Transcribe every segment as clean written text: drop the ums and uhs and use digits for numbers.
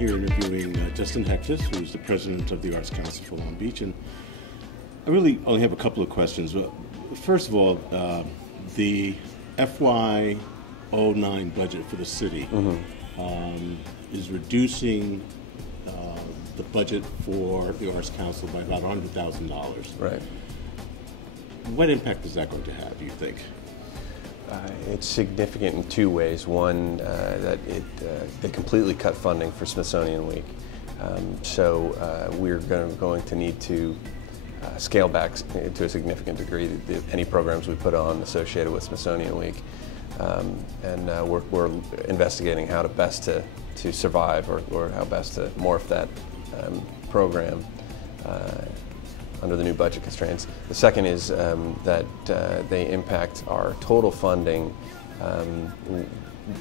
here interviewing Justin Hectus, who's the president of the Arts Council for Long Beach. And I really only have a couple of questions. First of all, the FY09 budget for the city is reducing the budget for the Arts Council by about $100,000. Right. What impact is that going to have, do you think? It's significant in two ways. One, that they completely cut funding for Smithsonian Week. So we're going to need to scale back to a significant degree any programs we put on associated with Smithsonian Week. And we're investigating how to best to survive or how best to morph that program under the new budget constraints. The second is that they impact our total funding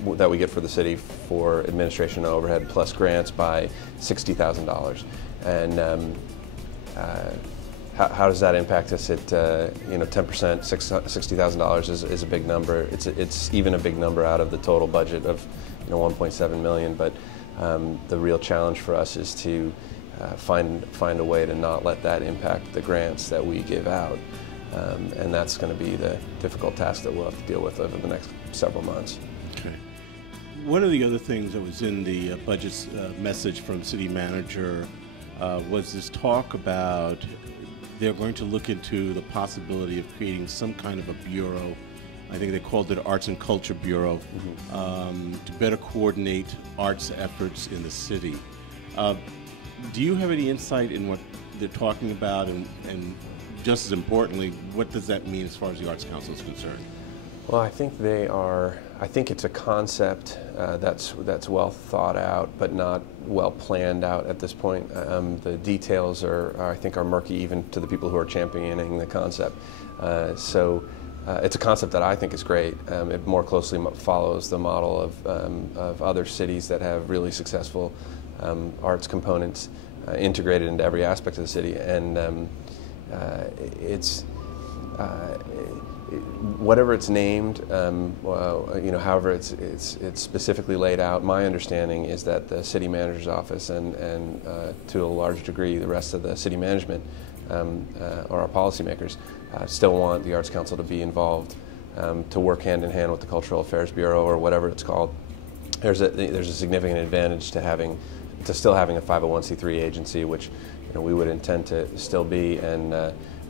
that we get for the city for administration and overhead plus grants by $60,000. And how does that impact us? 10%, $60,000 is a big number. It's even a big number out of the total budget of $1.7 million. But the real challenge for us is to find a way to not let that impact the grants that we give out, and that's going to be the difficult task that we'll have to deal with over the next several months. Okay. One of the other things that was in the budget message from city manager was this talk about they're going to look into the possibility of creating some kind of a bureau. I think they called it Arts and Culture Bureau, to better coordinate arts efforts in the city. Do you have any insight in what they're talking about, and just as importantly, what does that mean as far as the Arts Council is concerned? Well, I think I think it's a concept that's well thought out, but not well planned out at this point. The details I think are murky even to the people who are championing the concept. So it's a concept that I think is great. It more closely follows the model of other cities that have really successful arts components integrated into every aspect of the city, and it's whatever it's named, however it's specifically laid out. My understanding is that the city manager's office and to a large degree the rest of the city management or our policymakers still want the Arts Council to be involved, to work hand in hand with the Cultural Affairs Bureau or whatever it's called. There's a significant advantage to still having a 501c3 agency, which we would intend to still be, and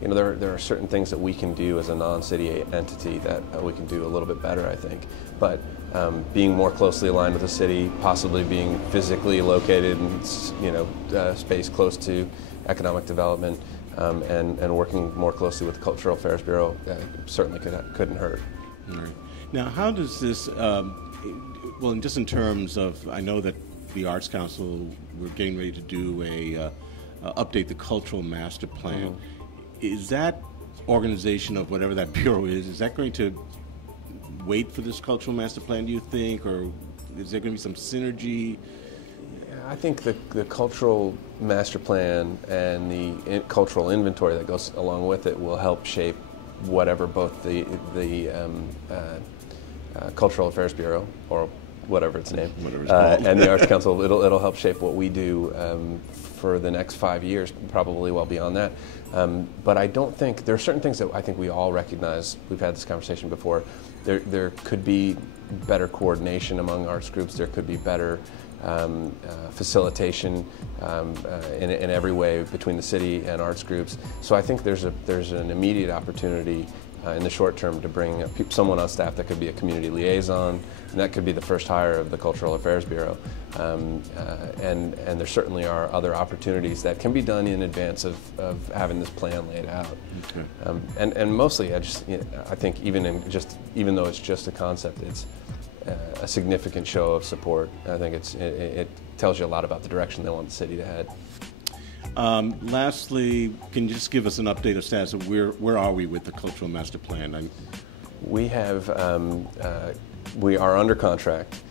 there are certain things that we can do as a non-city entity that we can do a little bit better, I think. But being more closely aligned with the city, possibly being physically located in space close to economic development, and working more closely with the Cultural Affairs Bureau certainly couldn't hurt. All right. Now, how does this? Well, just in terms of, I know that the Arts Council, we're getting ready to do update the cultural master plan. Is that organization of whatever that bureau is that going to wait for this cultural master plan, do you think, or is there going to be some synergy? I think the cultural master plan and the cultural inventory that goes along with it will help shape whatever both the Cultural Affairs Bureau, or whatever its name, and the Arts Council, it'll help shape what we do for the next 5 years, probably well beyond that. But I don't think, there are certain things that I think we all recognize. We've had this conversation before. There could be better coordination among arts groups. There could be better facilitation in every way between the city and arts groups. So I think there's an immediate opportunity in the short term to bring someone on staff that could be a community liaison, and that could be the first hire of the Cultural Affairs Bureau. And there certainly are other opportunities that can be done in advance of having this plan laid out. Okay. And mostly, I think even though it's just a concept, it's a significant show of support. I think it tells you a lot about the direction they want the city to head. Lastly, can you just give us an update of status of where are we with the cultural master plan? We have we are under contract.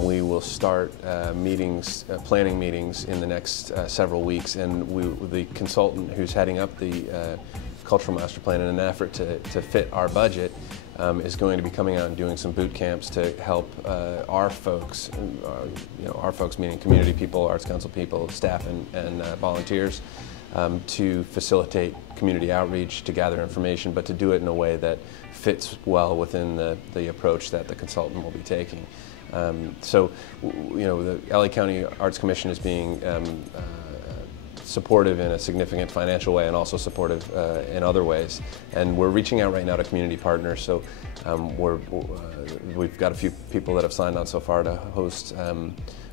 We will start planning meetings in the next several weeks, and the consultant who's heading up the cultural master plan in an effort to fit our budget is going to be coming out and doing some boot camps to help our folks, our folks meaning community people, arts council people, staff, and volunteers, to facilitate community outreach, to gather information, but to do it in a way that fits well within the approach that the consultant will be taking. So, the LA County Arts Commission is being supportive in a significant financial way and also supportive in other ways. And we're reaching out right now to community partners. So we've got a few people that have signed on so far to host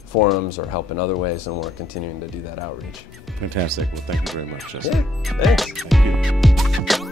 forums or help in other ways, and we're continuing to do that outreach. Fantastic. Well, thank you very much, Justin. Yeah, thanks. Thank you.